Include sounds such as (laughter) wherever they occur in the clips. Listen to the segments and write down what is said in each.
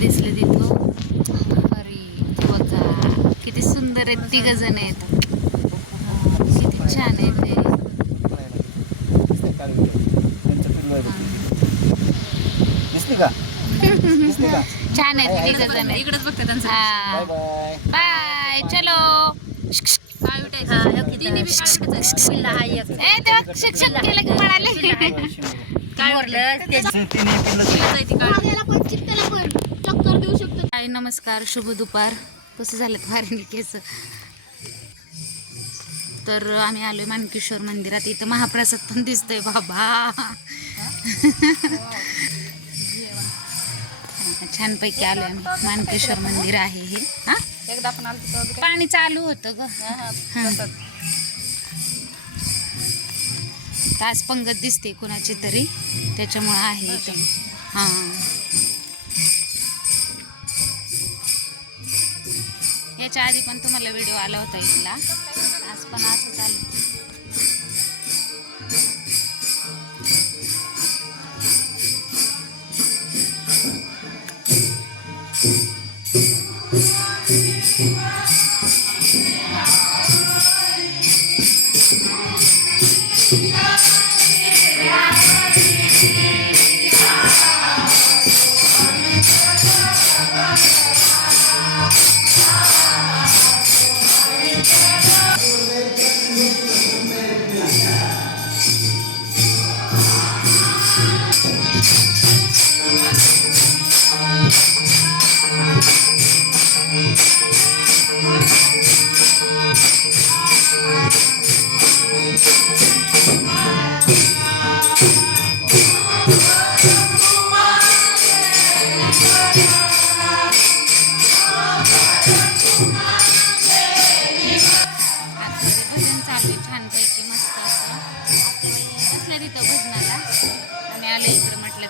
दिसले तिथं अरे बघा किती सुंदर आहेत तिघ जण आहेत. किती छान आहे ते. छान आहेत तिघ जण इकडेच बघते त्यांचं. Bye bye. बाय चलो. शिक्षण केलं की म्हणाले. काय उरलं (laughs) हाय नमस्कार शुभ दुपार. कसं झालं फारणी केस तर आम्ही आलोय मानकेश्वर मंदिरात. इथं महाप्रसाद पण दिसतोय बाबा. छानपैकी आलोय आम्ही. मानकेश्वर मंदिर आहे हे. हा? एकदा आपण आलो पाणी चालू होतं ग. हा. तास पंगत दिसते कुणाची तरी. त्याच्यामुळं आहे हां. याच्या आधी पण तुम्हाला व्हिडिओ आला होता इथला आज पण असं चालू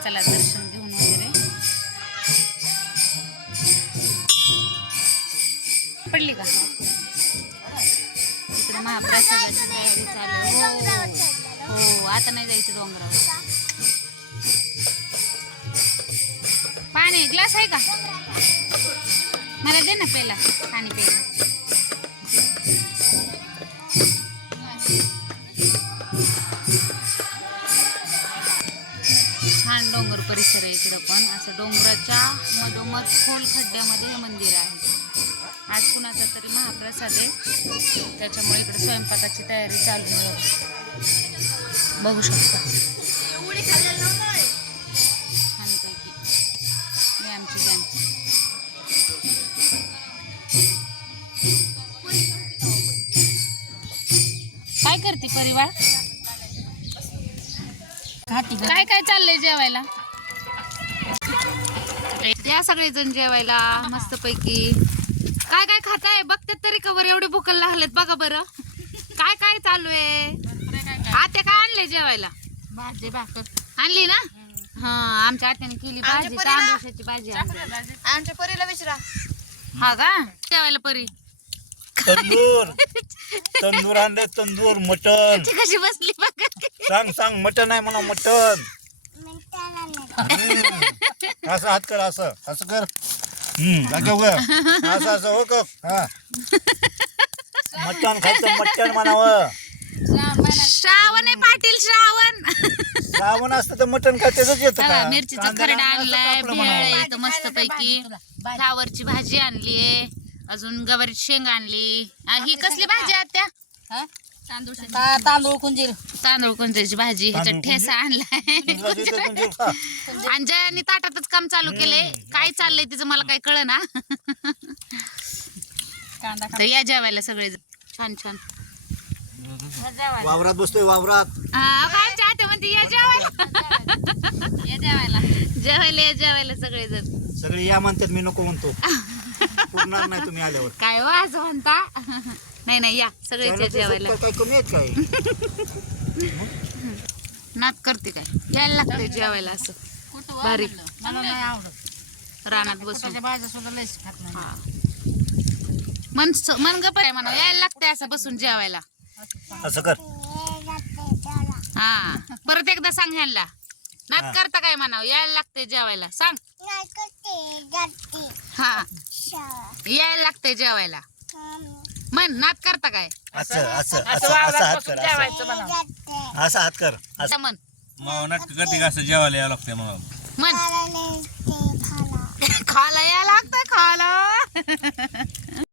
चला दर्शन घेऊन वगैरे. पडली का? इकडे महाप्रसादाची तयारी चालू हो, हो हो. आता नाही जायचं डोंगरावर. पाणी ग्लास आहे का? मला दे ना पहिला पाणी प्यायला छान डोंगर परिसर आहे इकडं पण. असं डोंगराच्या मधोमध खोल खड्ड्यामध्ये हे मंदिर आहे. आज कुणाचा तरी महाप्रसाद आहे. त्याच्यामुळे इकडे स्वयंपाकाची तयारी चालू बघू शकता. काय करते परिवार? काय काय चाललंय जेवायला? या सगळेजण जेवायला मस्त पैकी काय काय खाताय? बघतात तरी कवर एवढे भुकल लागलेत बघा बरं. काय काय चालू आहे? आत्या काय आणले जेवायला? भाजी भाकर. आणली ना? हा आमच्या आत्याने केली भाजी तांदूळाची भाजी आणली. आमच्या परीला विचारा. हा का? जेवायला परी. तंदूर. (laughs) तंदूर आणले तंदूर मटन कशी बसली बघा. सांग सांग मटन आहे म्हणा मटन हम्म. असं हात कर असं. असं कर. हम्म दाखव ग. असं असं हो का हा. मटण खायचं मटण म्हणावं. श्रावण आहे पाटील श्रावण. श्रावण असतं तर मटण खायचंच येतं हा, का? मिरचीचा कांद्याला खरडा असं आणलाय भेळ. आहे मस्त पैकी फ्लावरची भाजी आणलीये. अजून गवारीची शेंग आणली. आ, ही कसली भाजी आहे त्या तांदूळ तांदूळ कुंजीर. तांदूळ कोणत्याची भाजी. ह्याच्यात तांदूळ ठेसा आणलाय. (laughs) आणि जयाने ताटातच काम चालू केलंय काय चाललंय तिचं मला काय कळ ना कांदा (laughs) तर या जेवायला सगळे छान छान. वावरात बसतोय वावरात. हा, काय चाहते म्हणते या जेवायला. या जेवायला. (laughs) जेवायला या जेवायला सगळेजण सगळे या म्हणतात मी नको म्हणतो. पुरणार नाही तुम्ही आल्यावर. काय हो असं म्हणता? नाही नाही या. त्याला जेवायला. काय कमी आहेत काय? नात करते काय? यायला लागतंय जेवायला असं. भारी मला नाही आवडत. रानात बसून. त्याच्या भाज्या सुद्धा लयच खात नाही. हा. मन मन गप आहे म्हणा. यायला लागतंय असं बसून जेवायला. असं कर. हा. परत एकदा सांग ह्यांना. नात करता काय म्हणावं? यायला लागतंय जेवायला. सांग. हा. यायला लागतंय जेवायला. मन नात करता काय? असं असं असं असं हात कर असं. हात कर मन मग असं जेवायला यावं लागतंय मग मन खाला या लागत खाला